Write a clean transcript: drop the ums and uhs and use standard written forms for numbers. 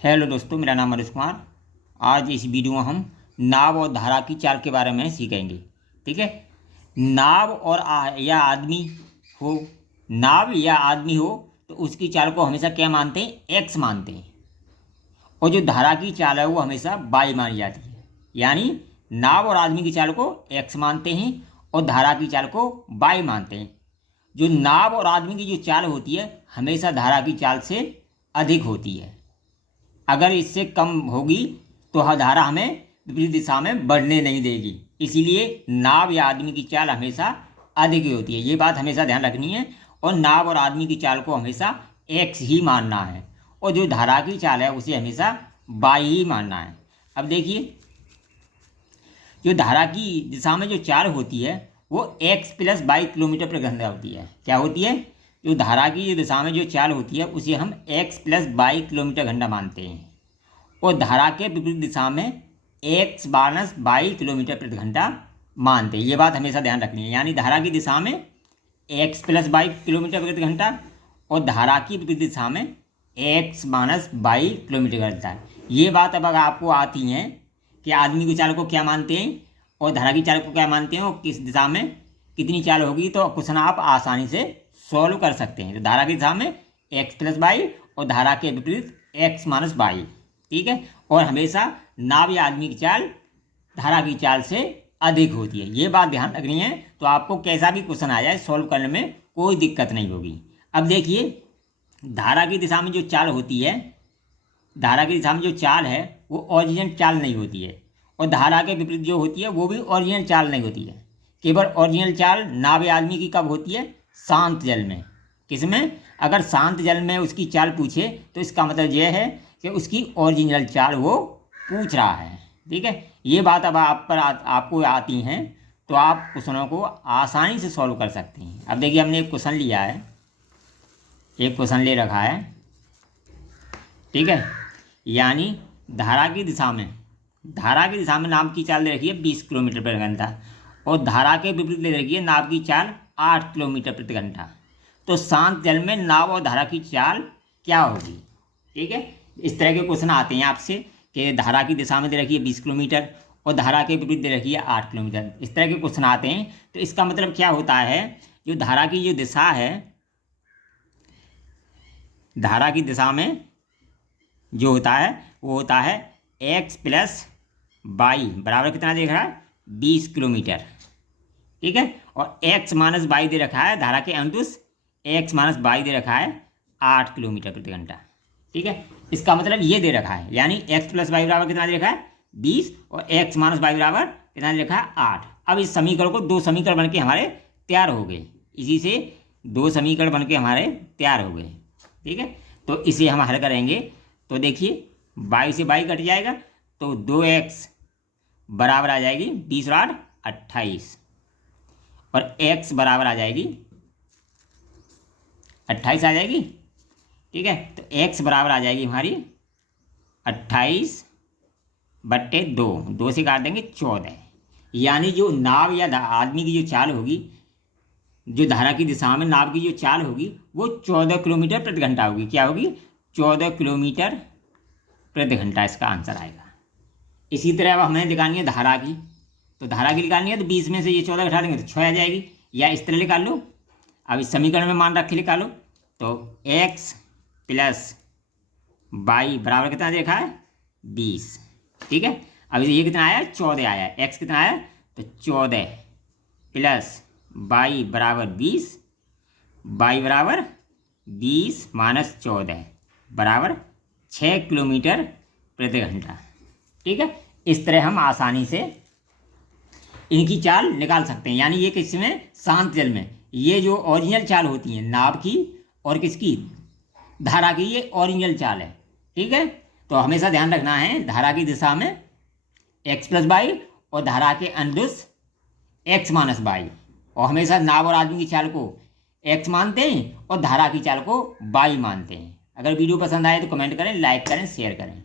Hello दोस्तों, मेरा नाम मनोज कुमार। आज इस वीडियो में हम नाव और धारा की चाल के बारे में सीखेंगे। ठीक है। नाव और या आदमी हो, नाव या आदमी हो तो उसकी चाल को हमेशा क्या मानते हैं? एक्स मानते हैं। और जो धारा की चाल है वो हमेशा वाई मानी जाती है। यानी नाव और आदमी की चाल को एक्स मानते हैं और धारा की चाल को वाई मानते हैं। जो नाव और आदमी की जो चाल होती है हमेशा धारा की चाल से अधिक होती है। अगर इससे कम होगी तो धारा हमें विपरीत दिशा में बढ़ने नहीं देगी। इसीलिए नाव या आदमी की चाल हमेशा अधिक ही होती है। ये बात हमेशा ध्यान रखनी है। और नाव और आदमी की चाल को हमेशा एक्स ही मानना है और जो धारा की चाल है उसे हमेशा वाई ही मानना है। अब देखिए, जो धारा की दिशा में जो चाल होती है वो एक्स प्लस वाई किलोमीटर प्रति घंटा होती है। क्या होती है? जो धारा की दिशा में जो चाल होती है उसे हम एक्स प्लस वाई किलोमीटर घंटा मानते हैं और धारा के विपरीत दिशा में एक्स माइनस वाई किलोमीटर प्रति घंटा मानते हैं। ये बात हमेशा ध्यान रखनी है। यानी धारा की दिशा में एक्स प्लस वाई किलोमीटर प्रति घंटा और धारा की विपरीत दिशा में एक्स माइनस वाई किलोमीटर घंटा। ये बात अब अगर आपको आती है कि आदमी की चाल को क्या मानते हैं और धारा की चाल को क्या मानते हैं और किस दिशा में कितनी चाल होगी, तो क्वेश्चन आप आसानी से सॉल्व कर सकते हैं। तो धारा की दिशा में एक्स प्लस वाई और धारा के विपरीत एक्स माइनस वाई। ठीक है। और हमेशा नाव या आदमी की चाल धारा की चाल से अधिक होती है। ये बात ध्यान रखनी है। तो आपको कैसा भी क्वेश्चन आ जाए सॉल्व करने में कोई दिक्कत नहीं होगी। अब देखिए, धारा की दिशा में जो चाल होती है, धारा की दिशा में जो चाल है वो ओरिजिनल चाल नहीं होती है और धारा के विपरीत जो होती है वो भी ओरिजिनल चाल नहीं होती है। केवल ओरिजिनल चाल नाव या आदमी की कब होती है? शांत जल में। किसमें? अगर शांत जल में उसकी चाल पूछे तो इसका मतलब यह है कि उसकी ओरिजिनल चाल वो पूछ रहा है। ठीक है। ये बात अब आपको आती हैं तो आप क्वेश्चनों को आसानी से सॉल्व कर सकते हैं। अब देखिए, हमने एक क्वेश्चन लिया है, एक क्वेश्चन ले रखा है। ठीक है। यानी धारा की दिशा में नाव की चाल ले रखी है 20 किलोमीटर प्रति घंटा और धारा के विपरीत ले रखी है नाव की चाल 8 किलोमीटर प्रति घंटा। तो शांत जल में नाव और धारा की चाल क्या होगी? ठीक है। इस तरह के क्वेश्चन आते हैं आपसे कि धारा की दिशा में दे रखी है 20 किलोमीटर और धारा के विपरीत दे रखी है 8 किलोमीटर। इस तरह के क्वेश्चन आते हैं। तो इसका मतलब क्या होता है? जो धारा की जो दिशा है, धारा की दिशा में जो होता है वो होता है एक्स प्लस वाई बराबर कितना देख रहा है? 20 किलोमीटर। ठीक है। और एक्स माइनस वाई दे रखा है, धारा के अनुदिश एक्स माइनस वाई दे रखा है 8 किलोमीटर प्रति घंटा। ठीक है। इसका मतलब ये दे रखा है, यानी एक्स प्लस वाई बराबर कितना दे रखा है? 20 और एक्स माइनस वाई बराबर कितना दे रखा है? 8। अब इस समीकरण को दो समीकरण बनके हमारे तैयार हो गए। इसी से दो समीकरण बनके हमारे तैयार हो गए। ठीक है। तो इसे हम हल करेंगे तो देखिए, वाई से वाई कट जाएगा तो 2x बराबर आ जाएगी 20 और 8 28 और x बराबर आ जाएगी 28 आ जाएगी। ठीक है। तो x बराबर आ जाएगी हमारी 28 बट्टे 2, 2 से काट देंगे 14। यानी जो नाव या आदमी की जो चाल होगी, जो धारा की दिशा में नाव की जो चाल होगी वो 14 किलोमीटर प्रति घंटा होगी। क्या होगी? 14 किलोमीटर प्रति घंटा इसका आंसर आएगा। इसी तरह अब हमें निकालनी है धारा की। तो धारा की निकालनी है तो 20 में से ये 14 घटा देंगे तो 6 आ जाएगी, या इस तरह निकाल लो। अब इस समीकरण में मान रख के निकालो तो x प्लस वाई बराबर कितना देखा है? 20। ठीक है। अब ये कितना आया? 14 आया। x कितना आया? तो 14 प्लस वाई बराबर 20, वाई बराबर 20 माइनस 14 बराबर 6 किलोमीटर प्रति घंटा। ठीक है। इस तरह हम आसानी से इनकी चाल निकाल सकते हैं। यानी ये किसमें? शांत जल में। ये जो ओरिजिनल चाल होती है नाव की और किसकी? धारा की, ये ओरिजिनल चाल है। ठीक है। तो हमेशा ध्यान रखना है, धारा की दिशा में एक्स प्लस वाई और धारा के अनुदिश एक्स माइनस वाई। और हमेशा नाव और आदमी की चाल को एक्स मानते हैं और धारा की चाल को वाई मानते हैं। अगर वीडियो पसंद आए तो कमेंट करें, लाइक करें, शेयर करें।